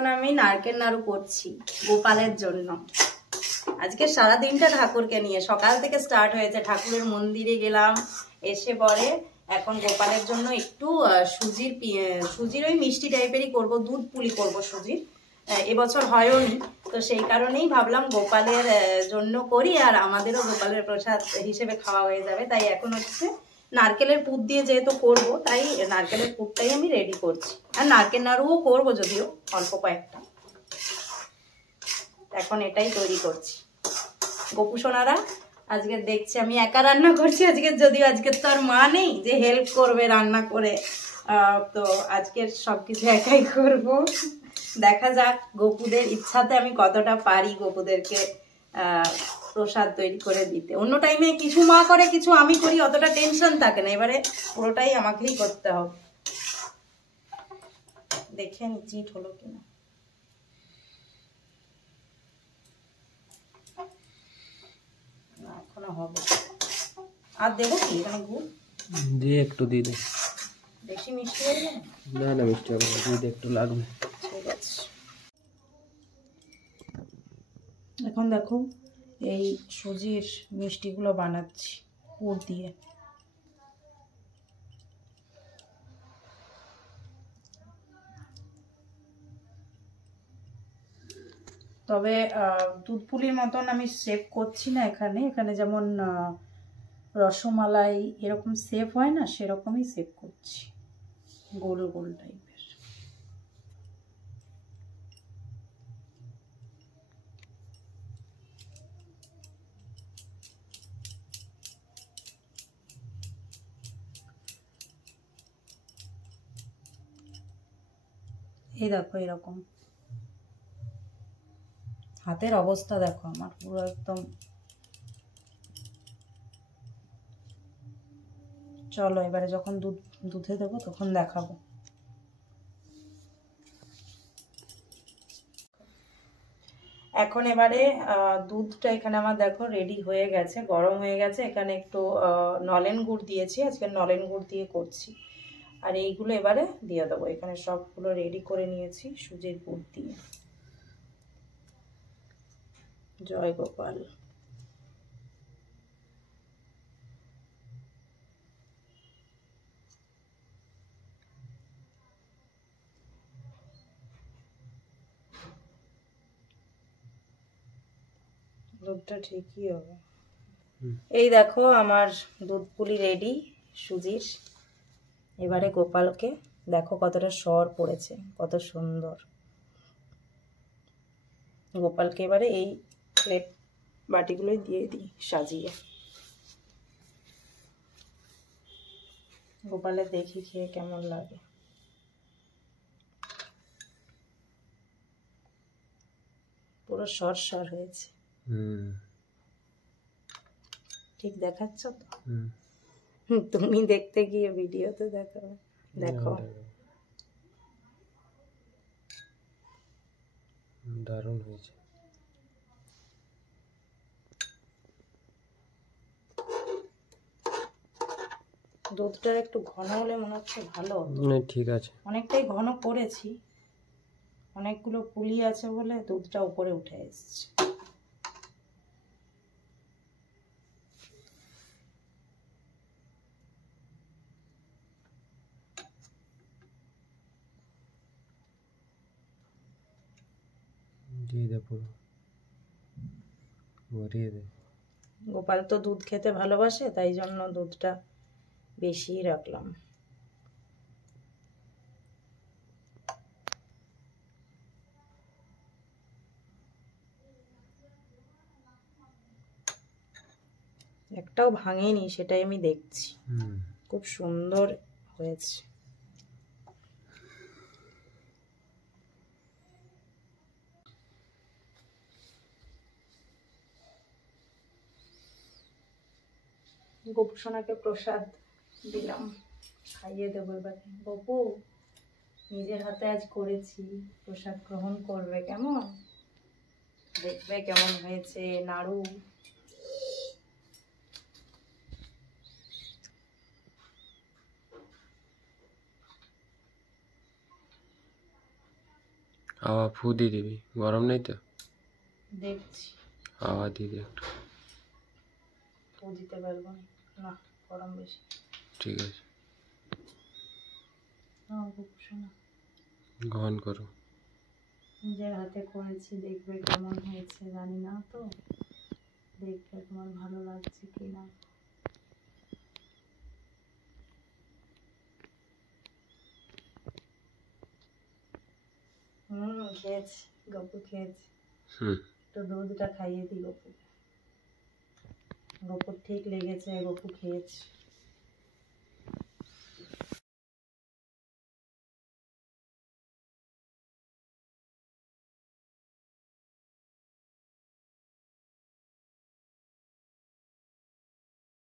এখন আমি নারকেল নাড়ু করছি গোপালের জন্য। আজকে সারা দিনটা ঠাকুরকে নিয়ে সকাল থেকে স্টার্ট হয়েছে, ঠাকুরের মন্দিরে গেলাম, এসে পরে এখন গোপালের জন্য একটু সুজির ওই মিষ্টি টাইপেরই করব, দুধ পুলি করব সুজির। এবছর হয়ওনি, তো সেই কারণেই ভাবলাম গোপালের জন্য করি, আর আমাদেরও গোপালের প্রসাদ হিসেবে খাওয়া হয়ে যাবে। তাই এখন হচ্ছে নারকেলের পুর দিয়ে যেহেতু করব, তাই নারকেলের পুরটাই আমি রেডি করছি। আর নারকেল নাড়ুও করবো, যদিও অল্প কয়েকটা। এখন এটাই তৈরি করছি। গোপু সোনারা আজকে দেখছি আমি একা রান্না করছি আজকে, যদিও আজকে তো আর মা নেই যে হেল্প করবে রান্না করে, তো আজকের সবকিছু একাই করব। দেখা যাক গোপুদের ইচ্ছাতে আমি কতটা পারি গোপুদেরকে প্রসাদ তৈরি করে দিতে। অন্য টাইমে কিছু মা করে কিছু আমি করি, অতটা টেনশন থাকে না। এবারে পুরোটাই আমাকেই করতে হবে। দেখে নি চিট হলো কিনা। এখনো হবে। আর দেবো কি এখানে গুড় দিয়ে একটু দিয়ে দে। বেশি মিষ্টি হয়ে যাবে না না, মিষ্টি হবে না, দিয়ে একটু লাগবে। ঠিক আছে। এখন দেখো এই সুজির মিষ্টিগুলো বানাচ্ছি পুর দিয়ে। তবে দুধ পুলির মতন আমি শেপ করছি না এখানে। এখানে যেমন রসমালাই এরকম শেপ হয় না, সেরকমই শেপ করছি, গোল গোল টাইপের। এই দেখো এরকম হাতের অবস্থা দেখো আমার, পুরো একদম। চলো এবারে যখন দুধে দেবো তখন দেখাবো। এখন এবারে দুধটা এখানে আমার দেখো রেডি হয়ে গেছে, গরম হয়ে গেছে। এখানে একটু নলেন গুড় দিয়েছি, আজকে নলেন গুড় দিয়ে করছি। আর এইগুলো এবারে দিয়ে দেবো। এখানে সবগুলো রেডি করে নিয়েছি সুজির গুড় দিয়ে। জয় গোপাল। দুধটা ঠিকই হবে। এই দেখো আমার দুধ পুলি রেডি সুজির। এবারে গোপালকে দেখো কতটা সর পড়েছে, কত সুন্দর। গোপালকে এবারে এই প্লেট বাটিগুলোই দিয়ে দিই সাজিয়ে। গোপালের দেখি খেয়ে কেমন লাগে। পুরো সর সর হয়েছে। ঠিক দেখাচ্ছ তো? তুমি দেখতে গিয়ে ভিডিওতে দেখাবে। দেখো দারুণ হয়েছে। দুধটা একটু ঘন হলে মনে হচ্ছে ভালো। ঠিক আছে, অনেকটাই ঘন করেছি, অনেকগুলো পুলি আছে বলে দুধটা উপরে উঠে এসছে। দিয়ে দে পুরো, ভরিয়ে দে। গোপাল তো দুধ খেতে ভালোবাসে, তাই জন্য দুধটা বেশি রাখলাম। একটাও ভাঙেনি, সেটাই আমি দেখছি। খুব সুন্দর হয়েছে। গোপু সোনাকে প্রসাদ দিলাম, খাইয়ে দেবো এবারে। গোপু নিজের হাতে আজ করেছি, প্রসাদ গ্রহণ করবে, কেমন দেখবে কেমন হয়েছে নাড়ু। হাওয়া ফু দিয়ে দিবি, গরম নেই তো? দেখছি, হাওয়া দিয়ে দে একটু। তো দিতে পারবো না, না গরম বেশি। ঠিক আছে, শোনা, ঘন করো। নিজের হাতে করেছি, দেখবে কেমন হয়েছে জানি না তো, দেখবে তোমার ভালো লাগছে কি না। খেয়েছি, গপু খেয়েছি। একটু দুধটা খাইয়ে দিই গপুকে, গপুর ঠিক লেগেছে, গপু খেয়েছি।